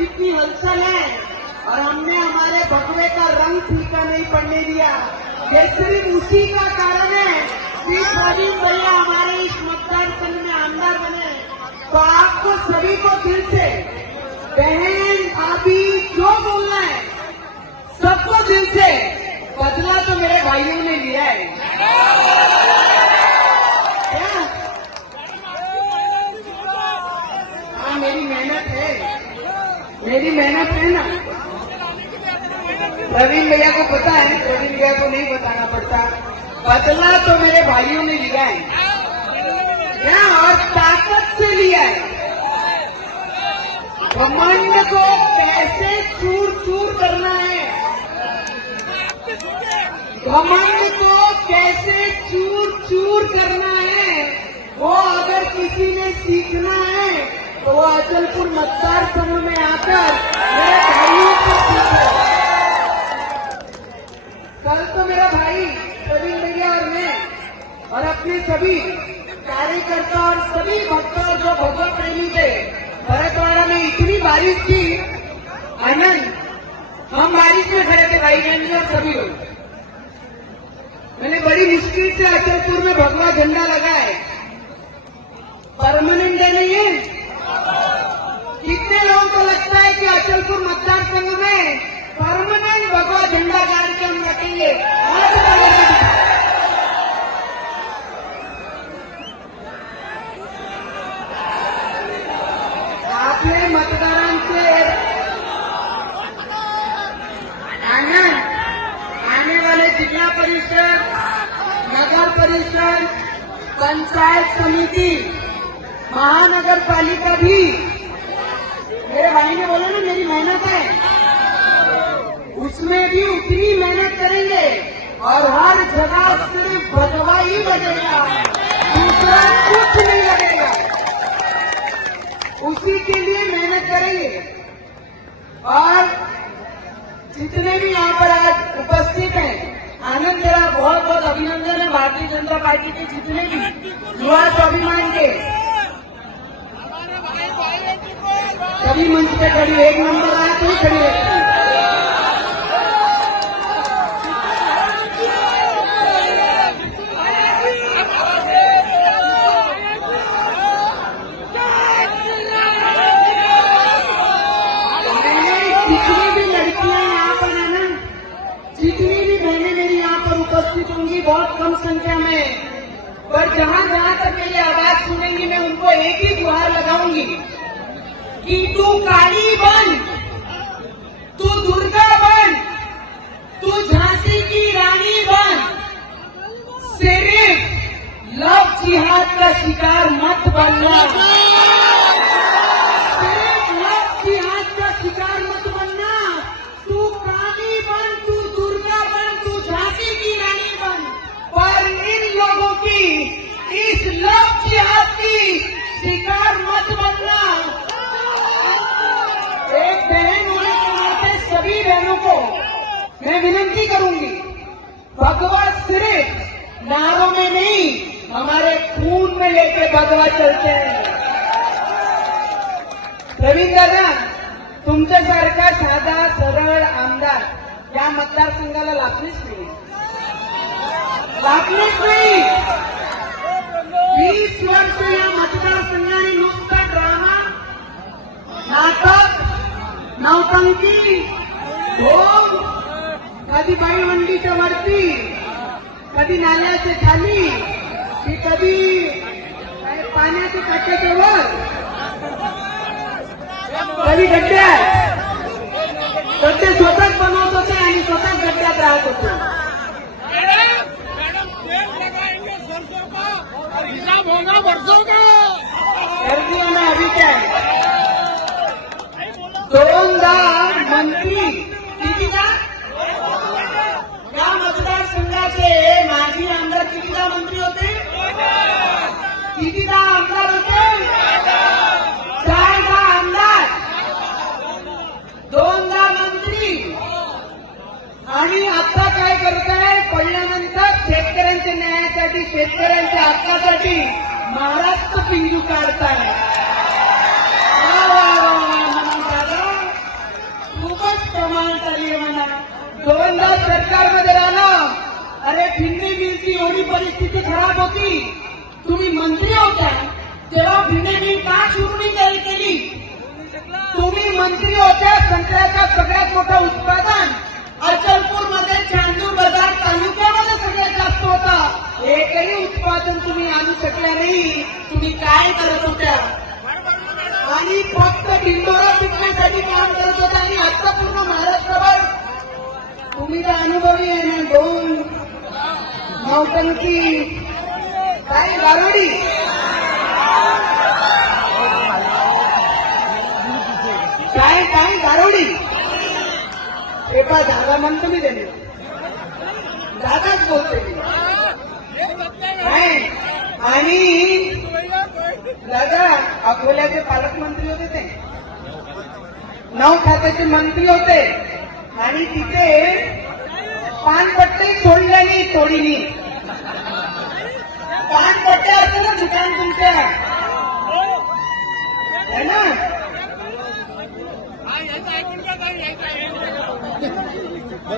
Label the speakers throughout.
Speaker 1: जितनी हलचल है। और हमने हमारे भगवे का रंग फीका नहीं पड़ने दिया। ये सिर्फ़ उसी का कारण है कि प्रवीण भैया हमारे इस मतदान संघ में आमदार बने। तो आपको सभी को दिल से, बहन, भाभी, जो बोलना है, सबको दिल से बदला तो मेरे भाइयों ने लिया है? हाँ मेरी मेहनत है। मेरी मेहनत है ना। प्रवीण भैया को पता है, प्रवीण भैया को नहीं बताना पड़ता। बदला तो मेरे भाइयों ने लिया है। क्या और ताकत से लिया है। घमंड को कैसे चूर चूर करना है। घमंड को कैसे चूर चूर करना है, वो अगर किसी ने सीखना है तो वो अचलपुर मतदार समूह में आकर मेरे भाइयों को कल तो मेरा भाई प्रवीण भैया और मैं और अपने सभी कार्यकर्ता और सभी भक्तों जो भगवत प्रेमी थे भरतवाड़ा में इतनी बारिश थी, आनंद, हम बारिश में खड़े थे, भाई बहन और सभी लोग। मैंने बड़ी मुश्किल से अचलपुर में भगवा झंडा लगा है। परमानेंट है नहीं है कितने लोगों को लगता है कि अचलपुर मतदान संघ में परमानेंट भगवा झंडा कार्यक्रम रखेंगे आपने मतदारांचे आनंद आने वाले जिला परिषद नगर परिषद पंचायत समिति महानगर पालिका भी मेरे भाई ने बोला ना, मेरी मेहनत है। उसमें भी उतनी मेहनत करेंगे और हर जगह सिर्फ़ भगवा ही बजेगा। दूसरा कुछ नहीं लगेगा। उसी के लिए मेहनत करेंगे। और जितने भी यहाँ पर आज उपस्थित हैं, आनंद तेरा बहुत बहुत अभिनंदन है, भारतीय जनता पार्टी के जितने भी युवा स्वाभिमान के। सभी मंच पे खड़ी एक नंबर आए तो ही खड़ी रहती है। उपस्थित होंगी, बहुत कम संख्या में पर जहाँ जहाँ तक मेरी आवाज़ सुनेंगी, मैं उनको एक ही गुहार लगाऊँगी कि तू काली बन, तू दुर्गा बन, तू झांसी की रानी बन। सिर्फ़ लव जिहाद का शिकार मत बनना। सिर्फ़ लव जिहाद का शिकार मत बनना। तू काली बन, तू दुर्गा बन, तू झांसी की रानी बन। पर इन लोगों की इस लव जिहाद की शिकार मत बनना। एक बहन होने के नाते सभी बहनों को. मैं विनती करूंगी भगवा सिर्फ नारों में नहीं हमारे खून में लेके भगवा चलते हैं। प्रवीण तुमच्यासारखा साधा सरळ आमदार या मतदारसंघाला लाभलीच नाही. लाभलीच नाही. वीस वर्ष या नौटंकी. ढोंग कधी बाई मंडीच्या वरती कधी नाल्याच्या खाली की कधी पाण्याच्या काट्याच्या वर? कधी गड्ड्यात? गड्डे स्वतःच बनवत होते आणि स्वतःच गड्ड्यात राहत होते. गर्दियों में अभी क्या है दोनदा मंत्री कितीदा या मतदारसंघाचे माजी आमदार कितीदा मंत्री होते? कितीदा आमदार होते? चारदा आमदार. दोनदा मंत्री. आणि आता काय करताय? पडल्यानंतर शेतकऱ्यांच्या न्यायासाठी शेतकऱ्यांच्या हक्कासाठी महाराष्ट्र पिंजू काढताय वा, वा, वा, वा, म्हणा दादा खूपच कमाल झाली आहे म्हणा दोनदा सरकारमध्ये राहिलं अरे भिंडी मिलची एवढी परिस्थिती खराब होती. तुम्ही मंत्री होत्या तेव्हा भिंडी मिल का सुरू केली? तुम्ही मंत्री होत्या संत्र्याचा सगळ्यात मोठं उत्पादन अचलपूरमध्ये चांदूर बाजार तालुक्यामध्ये सगळ्यात जास्त होता. एकही उत्पादन तुम्ही आणू शकल्या नाही. तुम्ही काय करत होत्या? आणि फक्त भिंडोरा पिकण्यासाठी काम करत होता आणि आता पूर्ण महाराष्ट्रभर तुम्ही तर अनुभवी आहे ना दोन नौटंकी काय गारोडी काय काय गारोडी हे पा दादा म्हणतो मी त्यांनी. दादाच बोलते काय? आणि दादा अकोल्याचे पालकमंत्री होते ते. नऊ खात्याचे मंत्री होते. आणि तिथे पानपट्टे नाही तोडीनी. पानपट्टे असते ना दुकान तुमच्या है ना?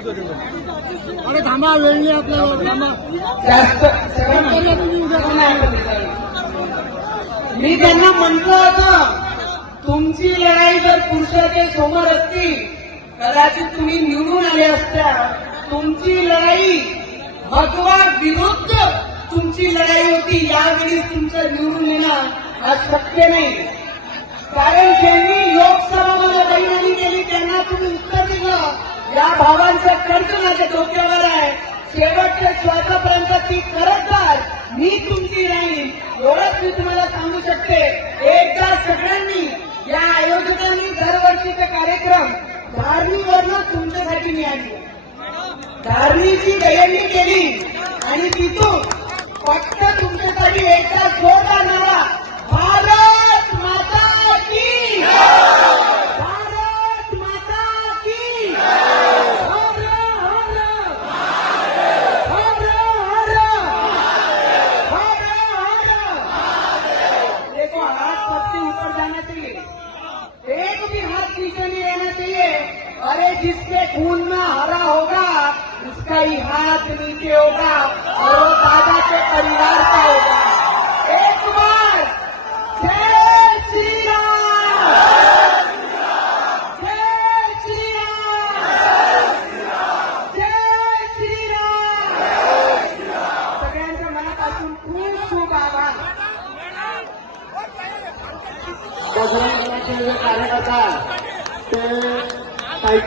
Speaker 2: अरे थांबा वेळ नाही आपल्याला थांबा.
Speaker 1: जास्त मी त्यांना म्हटलं होतं तुमची लढाई जर पुरुषाच्या समोर असती कदाचित तुम्ही निवडून आले असत्या. तुमची लढाई भगवा विरुद्ध तुमची लढाई होती. यावेळी तुमचं निवडून येणं हा शक्य नाही. कारण ज्यांनी लोकसभामध्ये बहिणी केली त्यांना तुम्ही उत्तर दिलं. या भावांचं कर्ज माझ्या डोक्यावर आहे. शेवटच्या श्वासापर्यंत ती करतदार मी तुमची राहीन एवढंच मी तुम्हाला सांगू शकते. एकदा सगळ्यांनी या आयोजकांनी दरवर्षीचे कार्यक्रम धारणीवरनं तुमच्यासाठी मिळाली धारणीची दयंती केली आणि तिथून फक्त तुमच्यासाठी एकदा जोरदार आणणारा भारत माता की भारत माता की हर हर हर हर हर हर देखो हाथ सबसे ऊपर जाना चाहिए एक भी हाथ नीचे नहीं रहना चाहिए अरे जिसके खून में हरा होगा उसका ही हाथ नीचे होगा और वो दादा के परिवार का होगा।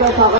Speaker 3: আপনার